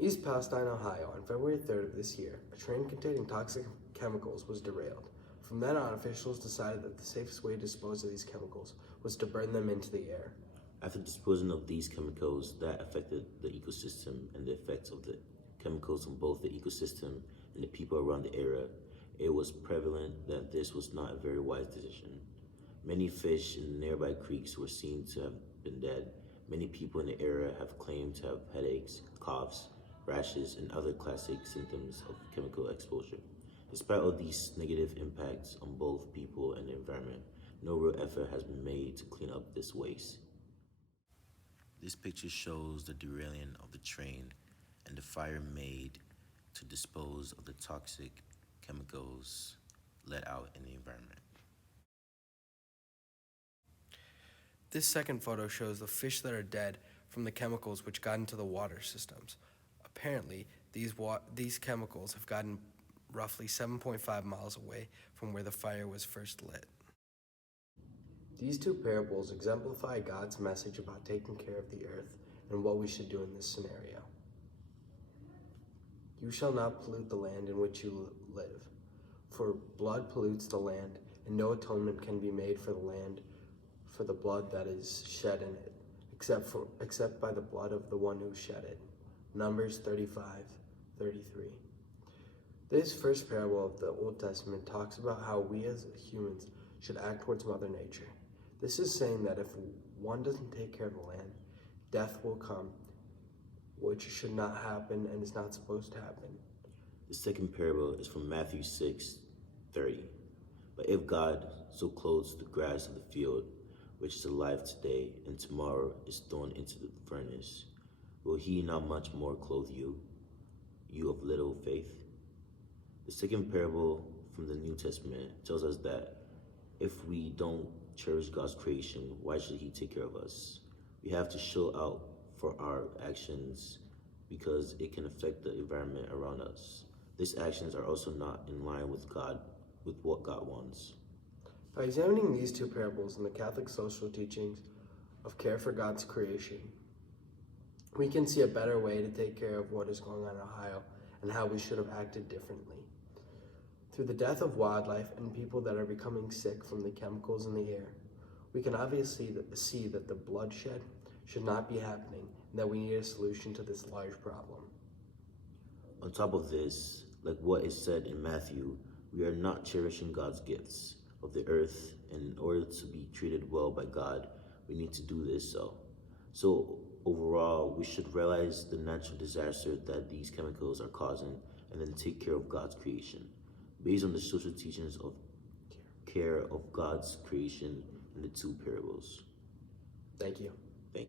East Palestine, Ohio, on February 3rd of this year, a train containing toxic chemicals was derailed. From then on, officials decided that the safest way to dispose of these chemicals was to burn them into the air. After disposing of these chemicals that affected the ecosystem and the effects of the chemicals on both the ecosystem and the people around the area, it was prevalent that this was not a very wise decision. Many fish in nearby creeks were seen to have been dead. Many people in the area have claimed to have headaches, coughs, rashes, and other classic symptoms of chemical exposure. Despite all these negative impacts on both people and the environment, no real effort has been made to clean up this waste. This picture shows the derailing of the train and the fire made to dispose of the toxic chemicals let out in the environment. This second photo shows the fish that are dead from the chemicals which got into the water systems. Apparently, these chemicals have gotten roughly 7.5 miles away from where the fire was first lit. These two parables exemplify God's message about taking care of the earth and what we should do in this scenario. You shall not pollute the land in which you live, for blood pollutes the land, and no atonement can be made for the land for the blood that is shed in it, except by the blood of the one who shed it. Numbers 35:33. This first parable of the Old Testament talks about how we as humans should act towards Mother Nature. This is saying that if one doesn't take care of the land, death will come, which should not happen and is not supposed to happen. The second parable is from Matthew 6:30. But if God so clothes the grass of the field, which is alive today and tomorrow is thrown into the furnace, will he not much more clothe you, you of little faith? The second parable from the New Testament tells us that if we don't cherish God's creation, why should he take care of us? We have to show out for our actions because it can affect the environment around us. These actions are also not in line with what God wants. By examining these two parables and the Catholic social teachings of care for God's creation, we can see a better way to take care of what is going on in Ohio and how we should have acted differently. Through the death of wildlife and people that are becoming sick from the chemicals in the air, we can obviously see that the bloodshed should not be happening and that we need a solution to this large problem. On top of this, like what is said in Matthew, we are not cherishing God's gifts of the earth, and in order to be treated well by God, we need to do this So overall, we should realize the natural disaster that these chemicals are causing and then take care of God's creation. Based on the social teachings of care of God's creation in the two parables. Thank you.